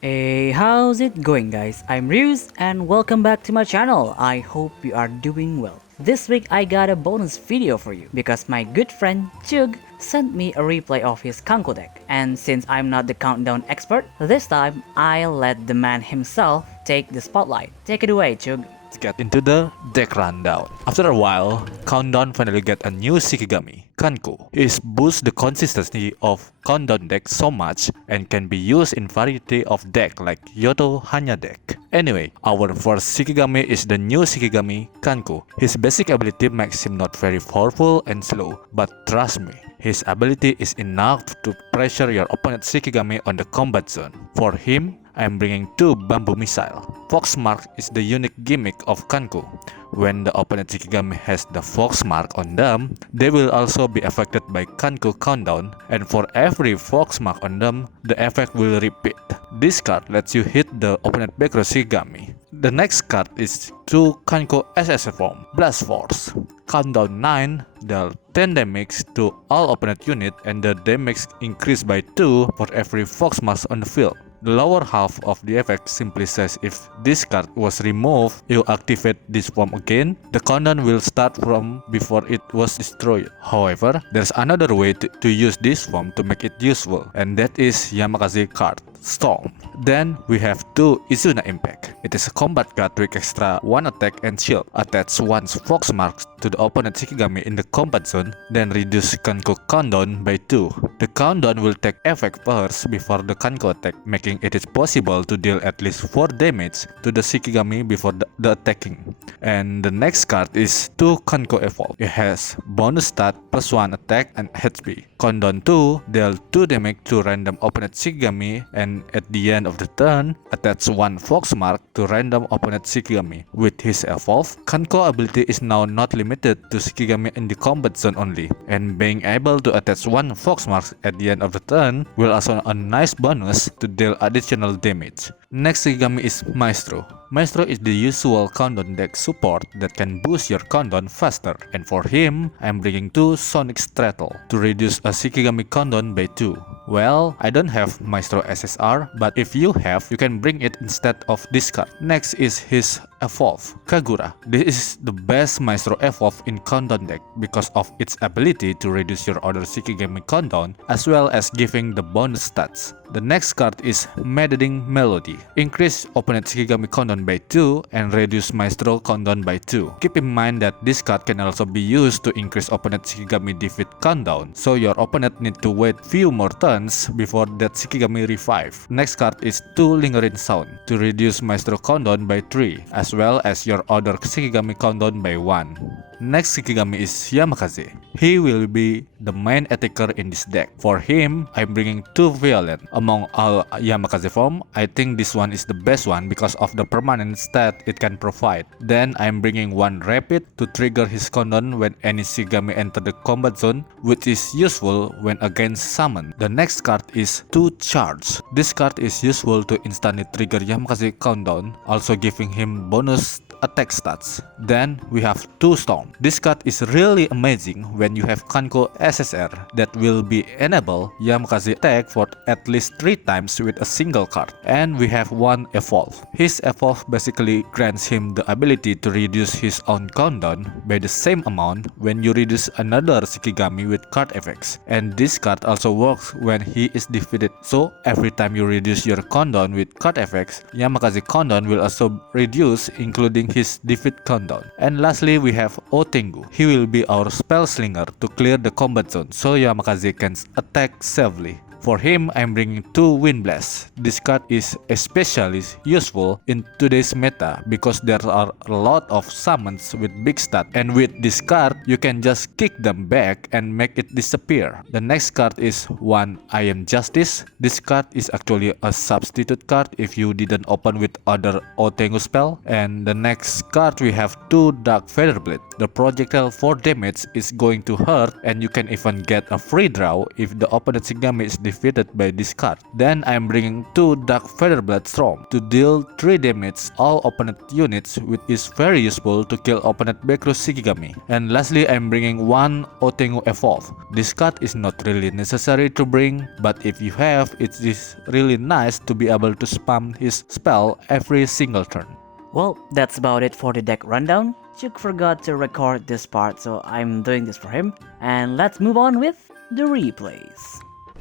Hey, how's it going guys? I'm Ryus and welcome back to my channel. I hope you are doing well. This week I got a bonus video for you because my good friend Chugg sent me a replay of his Kanko deck. And since I'm not the countdown expert, this time I'll let the man himself take the spotlight. Take it away, Chugg. Let's get into the deck rundown. After a while, Countdown finally get a new Shikigami, Kanko. It boosts the consistency of Countdown deck so much and can be used in variety of deck like Yoto Hanya deck. Anyway, our first Shikigami is the new Shikigami, Kanko. His basic ability makes him not very powerful and slow, but trust me, his ability is enough to pressure your opponent's Shikigami on the combat zone. For him, I am bringing two bamboo missile. Fox mark is the unique gimmick of Kanko. When the opponent Shikigami has the fox mark on them, they will also be affected by Kanko countdown, and for every fox mark on them, the effect will repeat. This card lets you hit the opponent backrow Shikigami. The next card is 2 Kanko SS form, Blast Force. Countdown 9 deal 10 damage to all opponent unit and the damage increased by 2 for every fox mark on the field. The lower half of the effect simply says if this card was removed, you activate this form again, the countdown will start from before it was destroyed. However, there's another way to use this form to make it useful, and that is Yamakase card, Storm. Then we have 2 Izuna Impact. It is a combat card with extra 1 attack and shield. Attach 1 fox mark to the opponent Shikigami in the combat zone, then reduce Kanko countdown by 2. The countdown will take effect first before the Kanko attack, making it is possible to deal at least 4 damage to the Shikigami before the attacking. And the next card is 2 Kanko Evolve. It has bonus stat plus 1 attack and HP. Countdown 2 deal 2 damage to random opponent Shikigami, and at the end of the turn, attach 1 fox mark to random opponent Shikigami. With his evolve, Kanko ability is now not limited to Shikigami in the combat zone only, and being able to attach 1 fox mark at the end of the turn will also a nice bonus to deal additional damage. Next Shikigami is Maestro. Maestro is the usual countdown deck support that can boost your countdown faster, and for him, I'm bringing 2 Sonic Straddle to reduce a Shikigami countdown by 2. Well, I don't have Maestro SSR, but if you have, you can bring it instead of this card. Next is his Evolve, Kagura. This is the best Maestro Evolve in countdown deck because of its ability to reduce your other Shikigami countdown as well as giving the bonus stats. The next card is Maddening Melody. Increase opponent Shikigami countdown by 2 and reduce Maestro countdown by 2. Keep in mind that this card can also be used to increase opponent Shikigami defeat countdown, so your opponent need to wait few more turns before that Shikigami revive. Next card is 2 Lingering Sound to reduce Maestro countdown by 3 as well as your other Shikigami countdown by 1. Next Shikigami is Yamakase. He will be the main attacker in this deck. For him, I'm bringing 2 Violent. Among all Yamakase form, I think this one is the best one because of the permanent stat it can provide. Then I'm bringing 1 Rapid to trigger his countdown when any Shikigami enter the combat zone, which is useful when against summon. The next card is 2 Charge. This card is useful to instantly trigger Yamakase countdown, also giving him bonus attack stats. Then we have 2 Storm. This card is really amazing when you have Kanko SSR that will be enable Yamakase attack for at least 3 times with a single card. And we have 1 Evolve. His Evolve basically grants him the ability to reduce his own countdown by the same amount when you reduce another Shikigami with card effects. And this card also works when he is defeated. So every time you reduce your countdown with card effects, Yamakase countdown will also reduce, including his defeat countdown. And lastly, we have Otengu. He will be our spell slinger to clear the combat zone so Yamakase can attack safely. For him, I'm bringing 2 Wind Blast. This card is especially useful in today's meta because there are a lot of summons with big stat, and with this card, you can just kick them back and make it disappear. The next card is 1 I Am Justice. This card is actually a substitute card if you didn't open with other Otengu spell. And the next card we have 2 Dark Featherblade. The projectile 4 damage is going to hurt, and you can even get a free draw if the opponent Shikigami is defeated defeated by this card. Then I'm bringing 2 Dark Featherblade Storm to deal 3 damage all opponent units, which is very useful to kill opponent Backrow Shikigami. And lastly, I'm bringing 1 Otengu Evolve. This card is not really necessary to bring, but if you have, it is really nice to be able to spam his spell every single turn. Well, that's about it for the deck rundown. Chugg forgot to record this part, so I'm doing this for him. And let's move on with the replays.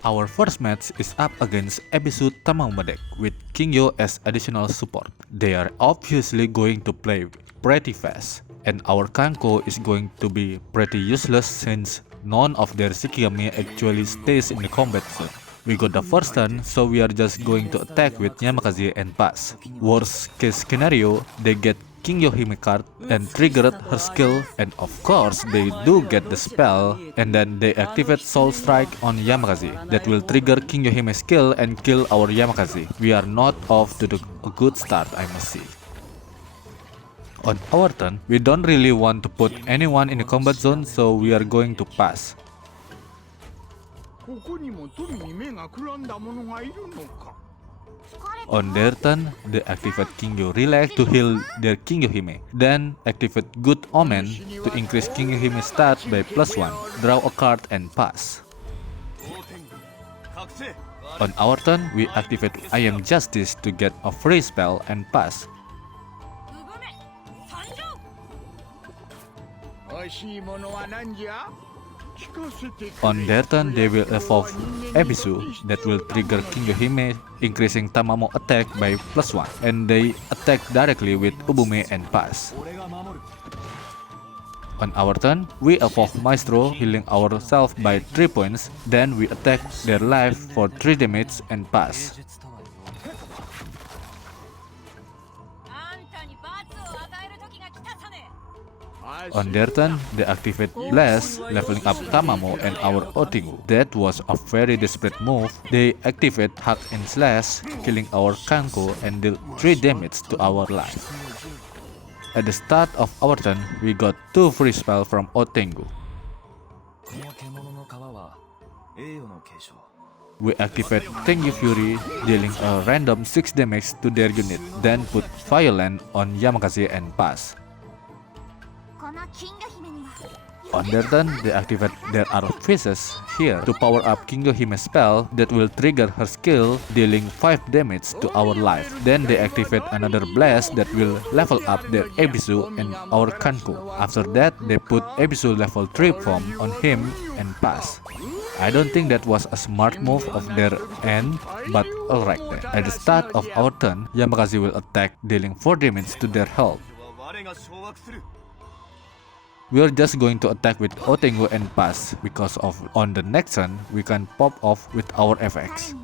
Our first match is up against Ebisu Tamamo deck with Kingyo as additional support. They are obviously going to play pretty fast, and our Kanko is going to be pretty useless since none of their Shikigami actually stays in the combat zone. We got the first turn, so we are just going to attack with Yamakaze and pass. Worst case scenario, they get Fujihime card and triggered her skill, and of course they do get the spell, and then they activate Soul Strike on Yamakaze. That will trigger Fujihime skill and kill our Yamakaze. We are not off to a good start, I must say. On our turn, we don't really want to put anyone in the combat zone, so we are going to pass. On their turn, they activate Kingyo Relax to heal their Fujihime. Then activate Good Omen to increase Fujihime's stat by +1, draw a card and pass. On our turn, we activate I Am Justice to get a free spell and pass. On their turn, they will evolve Ebisu that will trigger Fujihime, increasing Tamamo attack by +1, and they attack directly with Ubume and pass. On our turn, we evolve Maestro, healing ourselves by 3 points, then we attack their life for 3 damage and pass. On their turn, they activate Blast, leveling up Tamamo and our Otengu. That was a very desperate move. They activate Hack and Slash, killing our Kanko and deal 3 damage to our life. At the start of our turn, we got 2 free spells from Otengu. We activate Tengu Fury, dealing a random 6 damage to their unit, then put Violent on Yamakaze and pass. On their turn, they activate their Artifices here to power up Fujihime's spell that will trigger her skill, dealing 5 damage to our life. Then they activate another Blast that will level up their Ebisu and our Kanko. After that, they put Ebisu level 3 form on him and pass. I don't think that was a smart move of their end, but alright then. At the start of our turn, Yamakaze will attack, dealing 4 damage to their health. We are just going to attack with Otengu and pass, because of on the next turn we can pop off with our FX.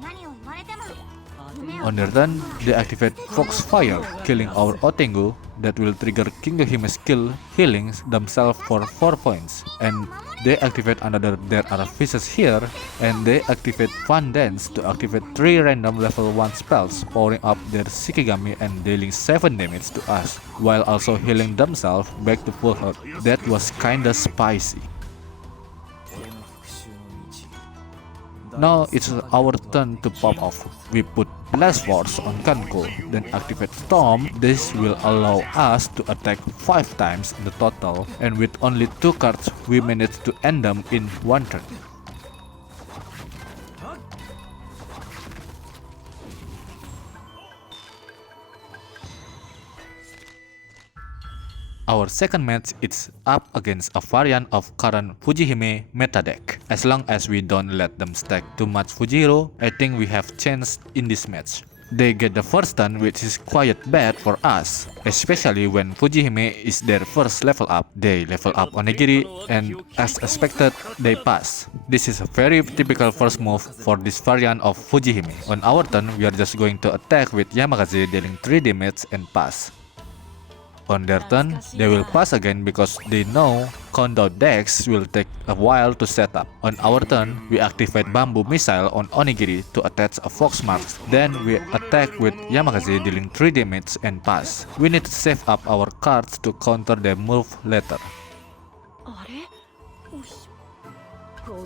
On their turn, they activate Foxfire, killing our Otengu that will trigger Fujihime's skill, healing themselves for 4 points. And they activate another their Artifices here, and they activate Fun Dance to activate 3 random level 1 spells, powering up their Shikigami and dealing 7 damage to us, while also healing themselves back to full health. That was kinda spicy. Now it's our turn to pop off. We put Blast Force on Kanko, then activate Storm. This will allow us to attack 5 times in the total, and with only 2 cards we managed to end them in 1 turn. Our second match is up against a variant of current Fujihime meta deck. As long as we don't let them stack too much Fujihiro, I think we have chance in this match. They get the first turn, which is quite bad for us, especially when Fujihime is their first level up. They level up Onigiri, and as expected, they pass. This is a very typical first move for this variant of Fujihime. On our turn, we are just going to attack with Yamakaze, dealing 3 damage and pass. On their turn, they will pass again because they know countdown decks will take a while to set up. On our turn, we activate Bamboo Missile on Onigiri to attach a Fox Mark. Then we attack with Yamakaze, dealing 3 damage and pass. We need to save up our cards to counter their move later.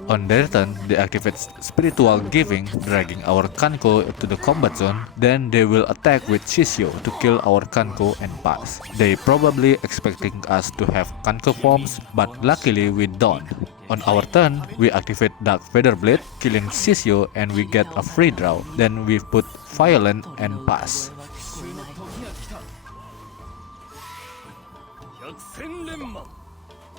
On their turn, they activate Spiritual Giving, dragging our Kanko to the combat zone. Then they will attack with Shishio to kill our Kanko and pass. They probably expecting us to have Kanko forms, but luckily we don't. On our turn, we activate Dark Feather Blade, killing Shishio, and we get a free draw. Then we put Violent and pass.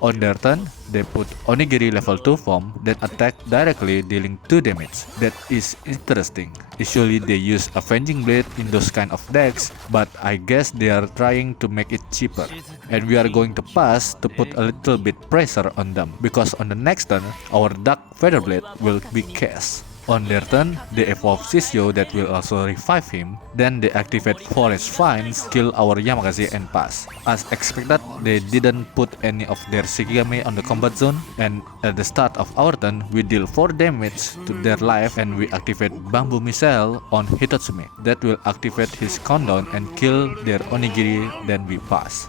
On their turn, they put Onigiri level 2 form that attack directly dealing 2 damage. That is interesting. Usually they use Avenging Blade in those kind of decks, but I guess they are trying to make it cheaper. And we are going to pass to put a little bit pressure on them, because on the next turn, our Dark Feather Blade will be cast. On their turn, they evolve Shishio that will also revive him. Then they activate Forest Vines, kill our Yamakasi and pass. As expected, they didn't put any of their Shikigami on the combat zone. And at the start of our turn, we deal 4 damage to their life and we activate Bamboo Missile on Hitotsume. That will activate his countdown and kill their Onigiri, then we pass.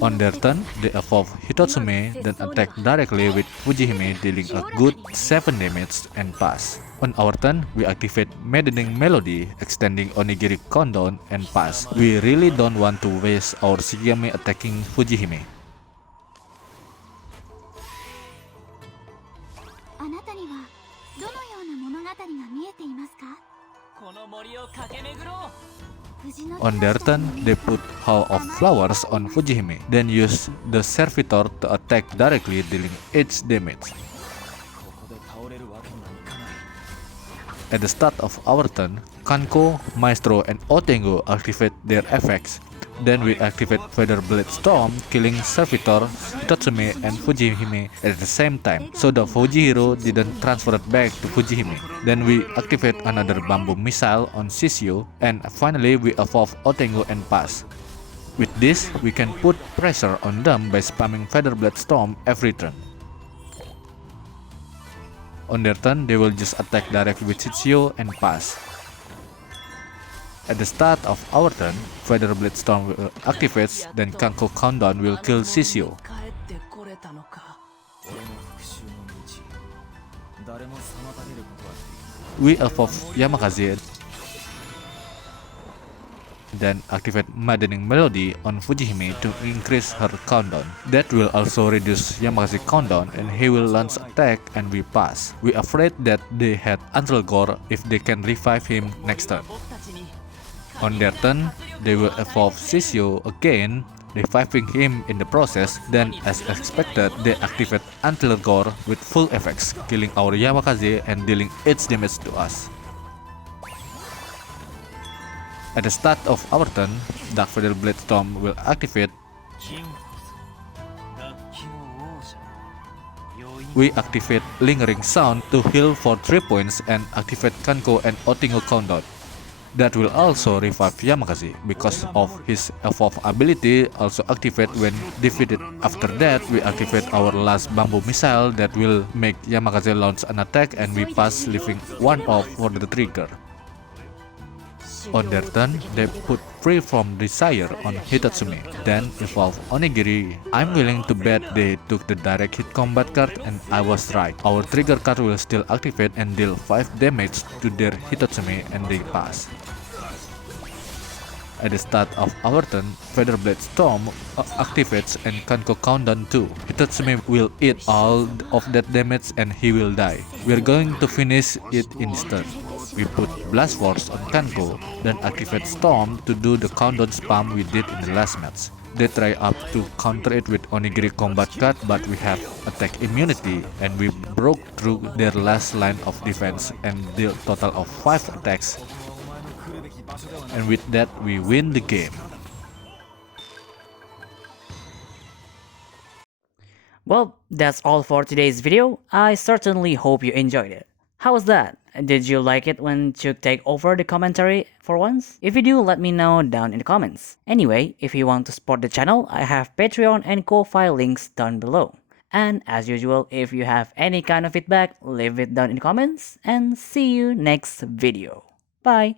On their turn, they evolve Hitotsume, then attack directly with Fujihime, dealing a good 7 damage and pass. On our turn, we activate Maddening Melody, extending Onigiri countdown and pass. We really don't want to waste our Shikigami attacking Fujihime. On their turn, they put Hall of Flowers on Fujihime, then use the Servitor to attack directly, dealing 8 damage. At the start of our turn, Kanko, Maestro, and Otengo activate their effects. Then we activate Feather Blade Storm, killing Servitor, Hitotsume, and Fujihime at the same time, so the Fuji hero didn't transfer it back to Fujihime. Then we activate another Bamboo Missile on Shishio, and finally we evolve Otengo and pass. With this, we can put pressure on them by spamming Feather Blade Storm every turn. On their turn, they will just attack directly with Shishio and pass. At the start of our turn, Feather Blade Storm will activate, then Kanko countdown will kill Shishio. We evolve Yamakasi, then activate Maddening Melody on Fujihime to increase her countdown. That will also reduce Yamakasi countdown and he will launch attack and we pass. We afraid that they had Until Gore if they can revive him next turn. On their turn, they will evolve Shishio again, reviving him in the process. Then as expected, they activate Until Gore with full effects, killing our Yamakasi and dealing 8 damage to us. At the start of our turn, Dark Feather Blade Storm will activate. We activate Lingering Sound to heal for 3 points and activate Kanko and Otengo countdown. That will also revive Yamakasi because of his evolve ability also activate when defeated. After that, we activate our last Bamboo Missile that will make Yamakasi launch an attack and we pass, leaving 1 off for the trigger. On their turn, they put Free From Desire on Hitotsume, then evolve Onigiri. I'm willing to bet they took the direct hit combat card and I was right. Our trigger card will still activate and deal 5 damage to their Hitotsume and they pass. At the start of our turn, Feather Blade Storm activates and Kanko countdown too. Hitotsume will eat all of that damage and he will die. We're going to finish it in this turn. We put Blast Force on Kanko, then activate Storm to do the countdown spam we did in the last match. They try up to counter it with Onigiri combat card, but we have attack immunity and we broke through their last line of defense and deal total of 5 attacks. And with that, we win the game. Well, that's all for today's video. I certainly hope you enjoyed it. How was that? Did you like it when Chugg take over the commentary for once? If you do, let me know down in the comments. Anyway, if you want to support the channel, I have Patreon and Ko-Fi links down below. And as usual, if you have any kind of feedback, leave it down in the comments and see you next video. Bye!